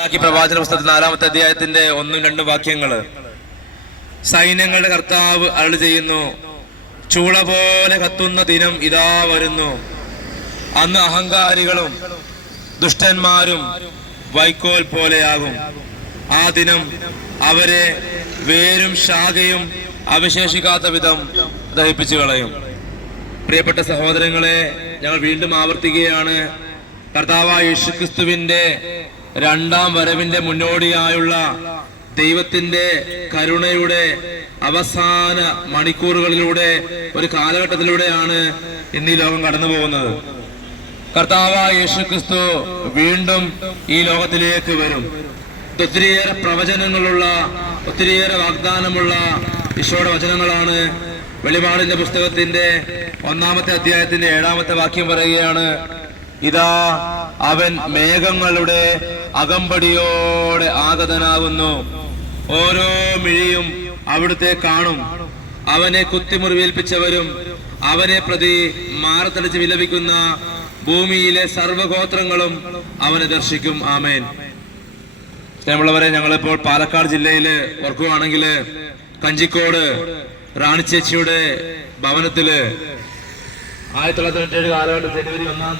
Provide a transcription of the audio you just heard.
പ്രവാചന പുസ്തകത്തിൽ 4-ാമത്തെ അധ്യായത്തിന്റെ 1-2 വാക്യങ്ങള്. സൈന്യങ്ങളുടെ കർത്താവ് അരുളി ചെയ്യുന്നു, ചൂള പോലെ കത്തുന്ന ദിനം ഇതാ വരുന്നു. അന്ന് അഹങ്കാരികളും ദുഷ്ടന്മാരും വൈക്കോൽ പോലെയാകും. ആ ദിനം അവരെ വേരും ശാഖയും അവശേഷിക്കാത്ത വിധം ദഹിപ്പിച്ചു കളയും. പ്രിയപ്പെട്ട സഹോദരങ്ങളെ, ഞങ്ങൾ വീണ്ടും ആവർത്തിക്കുകയാണ്, കർത്താവായ യേശുക്രിസ്തുവിന്റെ 2ാം വരവിന്റെ മുന്നോടിയായുള്ള ദൈവത്തിന്റെ കരുണയുടെ അവസാന മണിക്കൂറുകളിലൂടെ ഒരു കാലഘട്ടത്തിലൂടെയാണ് ഇന്ന് ഈ ലോകം കടന്നു പോകുന്നത്. കർത്താവായ യേശുക്രിസ്തു വീണ്ടും ഈ ലോകത്തിലേക്ക് വരും. ഒത്തിരിയേറെ പ്രവചനങ്ങളുള്ള, ഒത്തിരിയേറെ വാഗ്ദാനമുള്ള ഈശോയുടെ വചനങ്ങളാണ്. വെളിപാടിന്റെ പുസ്തകത്തിന്റെ 1-ാമത്തെ അധ്യായത്തിന്റെ 7-ാമത്തെ വാക്യം പറയുകയാണ്, ഇതാ അവൻ മേഘങ്ങളുടെ അകമ്പടിയോടെ ആഗതനാകുന്നു. ഓരോ മിഴിയും അവിടുത്തെ കാണും. അവനെ കുത്തിമുറിവേൽപ്പിച്ചവരും അവനെ പ്രതി മാറത്തടിച്ച് വിലപിക്കുന്ന ഭൂമിയിലെ സർവഗോത്രങ്ങളും അവനെ ദർശിക്കും. ആമേൻ. സ്നേഹമുള്ളവരെ, ഞങ്ങളിപ്പോൾ പാലക്കാട് ജില്ലയില് ഓർക്കുകയാണെങ്കിൽ കഞ്ചിക്കോട് റാണി ചേച്ചിയുടെ ഭവനത്തില് 1997 കാലഘട്ടം ജനുവരി 1-ാം തീയതി